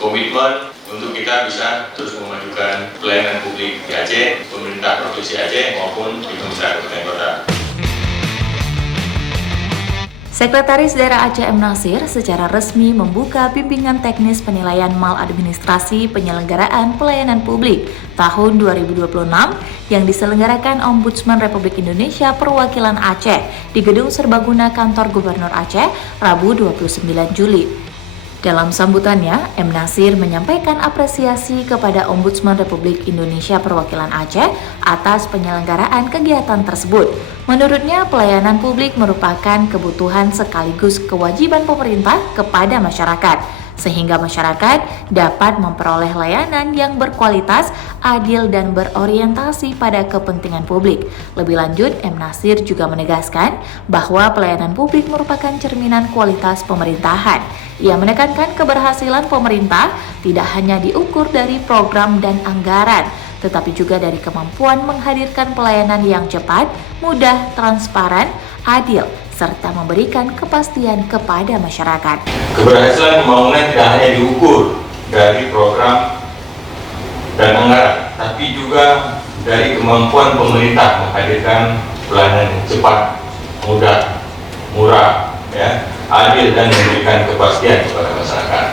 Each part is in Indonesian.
komitmen untuk kita bisa terus memajukan pelayanan publik di Aceh, pemerintah Provinsi Aceh maupun di pemerintah Kabupaten Kota. Sekretaris Daerah Aceh M. Nasir secara resmi membuka bimbingan teknis penilaian maladministrasi penyelenggaraan pelayanan publik tahun 2026 yang diselenggarakan Ombudsman Republik Indonesia Perwakilan Aceh di Gedung Serbaguna Kantor Gubernur Aceh, Rabu 29 Juli. Dalam sambutannya, M. Nasir menyampaikan apresiasi kepada Ombudsman Republik Indonesia Perwakilan Aceh atas penyelenggaraan kegiatan tersebut. Menurutnya, pelayanan publik merupakan kebutuhan sekaligus kewajiban pemerintah kepada masyarakat, sehingga masyarakat dapat memperoleh layanan yang berkualitas, adil, dan berorientasi pada kepentingan publik. Lebih lanjut, M. Nasir juga menegaskan bahwa pelayanan publik merupakan cerminan kualitas pemerintahan. Ia menekankan keberhasilan pemerintah tidak hanya diukur dari program dan anggaran, tetapi juga dari kemampuan menghadirkan pelayanan yang cepat, mudah, transparan, adil, serta memberikan kepastian kepada masyarakat. Keberhasilan pembangunan tidak hanya diukur dari program dan anggaran, tapi juga dari kemampuan pemerintah menghadirkan pelayanan yang cepat, mudah, murah, adil, dan memberikan kepastian kepada masyarakat.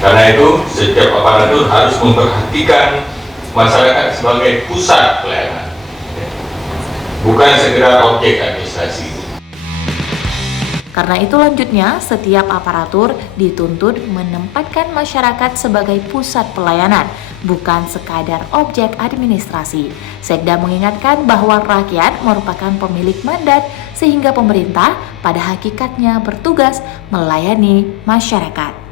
Karena itu, setiap aparatur harus memperhatikan masyarakat sebagai pusat pelayanan, bukan sekedar objek administrasi. Karena itu lanjutnya, setiap aparatur dituntut menempatkan masyarakat sebagai pusat pelayanan, bukan sekadar objek administrasi. Sekda mengingatkan bahwa rakyat merupakan pemilik mandat, sehingga pemerintah pada hakikatnya bertugas melayani masyarakat.